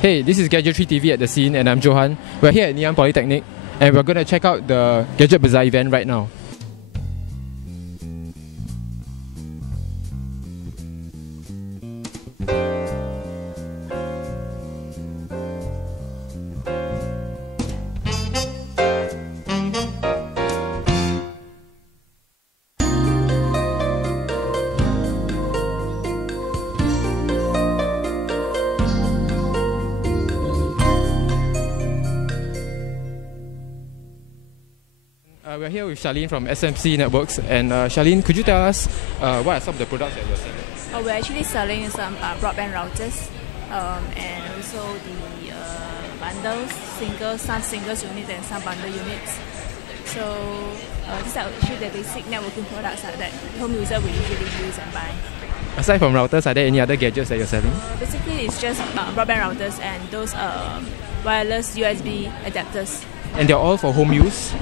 Hey, this is Gadget3 TV at the scene, and I'm Johan. We're here at Ngee Ann Polytechnic, and we're going to check out the Gadget Bazaar event right now. We're here with Charlene from SMC Networks, and Charlene, could you tell us what are some of the products that you're selling? We're actually selling some broadband routers and also the bundles, some singles units and some bundle units. So these are actually the basic networking products that home user will usually use and buy. Aside from routers, are there any other gadgets that you're selling? Basically, it's just broadband routers and those wireless USB adapters. And they're all for home use?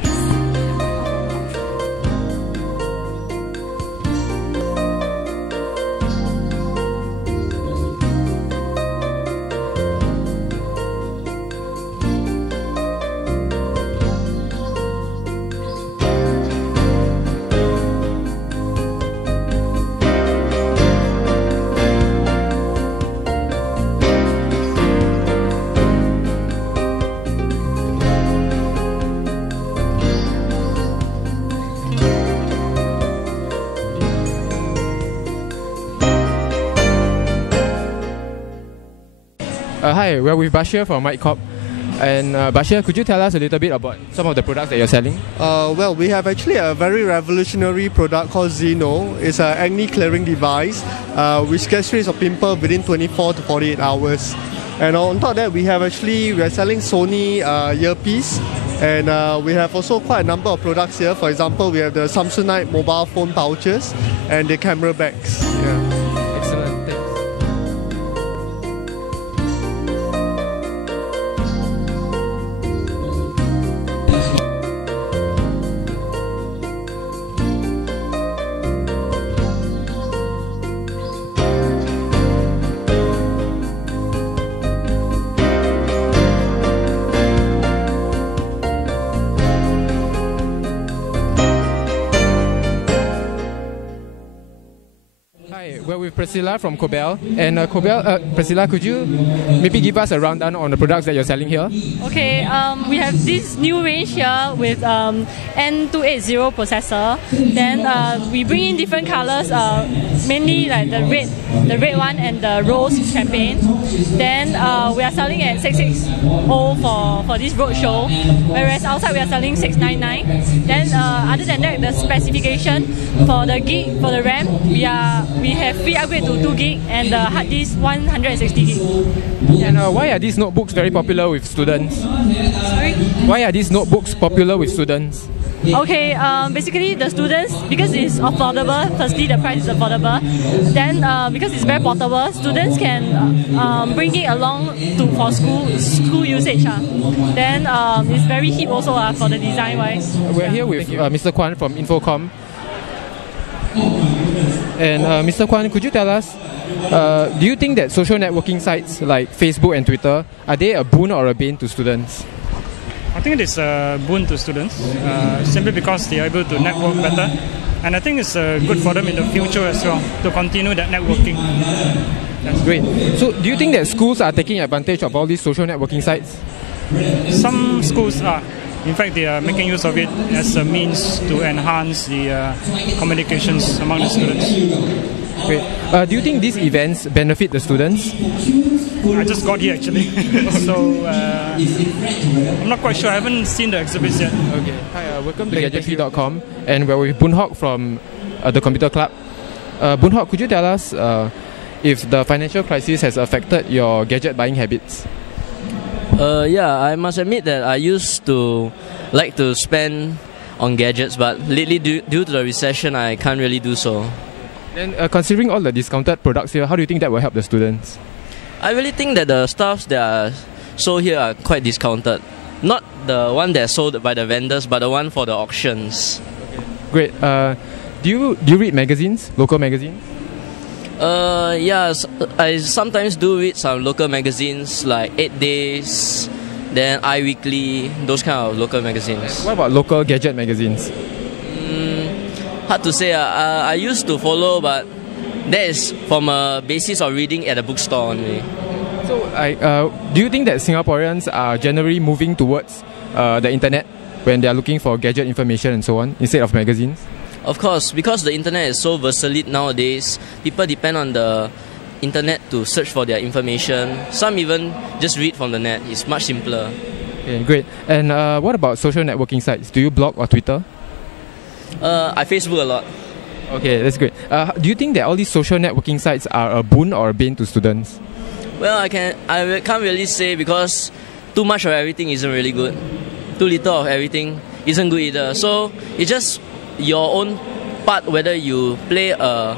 Hi, we're with Bashir from MicCorp. And Bashir, could you tell us a little bit about some of the products that you're selling? Well, we have actually a very revolutionary product called Zeno. It's an acne clearing device which gets rid of pimple within 24 to 48 hours. And on top of that, we're selling Sony earpiece, and we have also quite a number of products here. For example, we have the Samsonite mobile phone pouches and the camera bags. Yeah. Excellent, thanks. Hi, we're with Priscilla from Cobel. And Priscilla, could you maybe give us a rundown on the products that you're selling here? Okay, we have this new range here with N280 processor. Then we bring in different colors, mainly like the red one and the rose champagne. Then we are selling at 660 for this roadshow, whereas outside we are selling 699. Then other than that, the specification for the RAM, we have free upgrade to 2 gig and the hard disk 160 gig. And why are these notebooks very popular with students? Sorry? Why are these notebooks popular with students? Okay, basically the students, because it's affordable, firstly the price is affordable, then because it's very portable, students can bring it along for school usage. Then it's very hip also for the design wise. We're here with Mr. Kwan from Infocom. And Mr. Kwan, could you tell us, do you think that social networking sites like Facebook and Twitter, are they a boon or a bane to students? I think it is a boon to students, simply because they are able to network better. And I think it's good for them in the future as well, to continue that networking. That's great. So do you think that schools are taking advantage of all these social networking sites? Some schools are. In fact, they are making use of it as a means to enhance the communications among the students. Great. Do you think these events benefit the students? I just got here actually, so I'm not quite sure. I haven't seen the exhibits yet. Okay. Hi, welcome to Gadget3.com, and we're with Boon Hock from the Computer Club. Boon Hock, could you tell us if the financial crisis has affected your gadget buying habits? Yeah, I must admit that I used to like to spend on gadgets, but lately due to the recession, I can't really do so. Then considering all the discounted products here, how do you think that will help the students? I really think that the stuffs that are sold here are quite discounted. Not the one that's sold by the vendors, but the one for the auctions. Okay. Great. Do you read magazines, local magazines? Yes, I sometimes do read some local magazines like 8 Days, then iWeekly, those kind of local magazines. What about local gadget magazines? Hard to say. I used to follow, but that is from a basis of reading at a bookstore only. So, do you think that Singaporeans are generally moving towards the internet when they are looking for gadget information and so on, instead of magazines? Of course, because the internet is so versatile nowadays, people depend on the internet to search for their information. Some even just read from the net. It's much simpler. Okay, great. And what about social networking sites? Do you blog or Twitter? I Facebook a lot. Okay, that's great. Do you think that all these social networking sites are a boon or a bane to students? Well, I can't really say, because too much of everything isn't really good. Too little of everything isn't good either. So it's just your own part whether you play a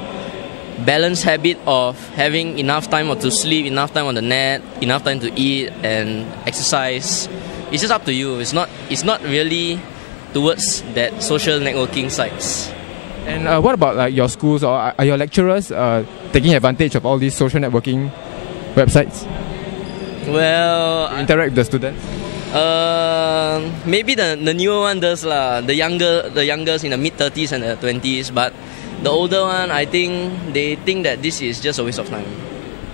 balanced habit of having enough time to sleep, enough time on the net, enough time to eat and exercise. It's just up to you. It's not really towards that social networking sites. And what about like your schools, or are your lecturers taking advantage of all these social networking websites Well, to interact with the students? maybe the newer one does lah. The youngest in the mid-30s and the 20s, but the older one, I think they think that this is just a waste of time.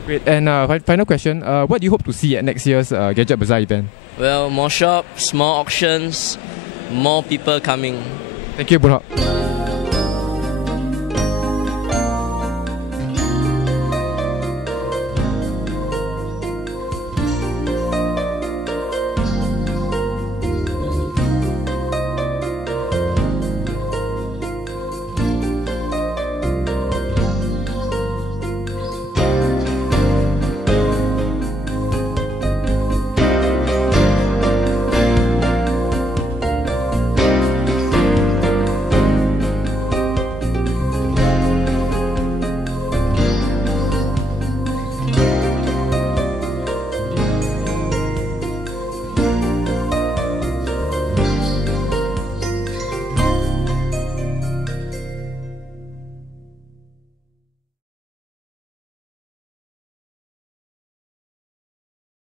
Great. And final question: what do you hope to see at next year's Gadget Bazaar event? Well, more shops, more auctions, more people coming. Thank you, Boon Hock.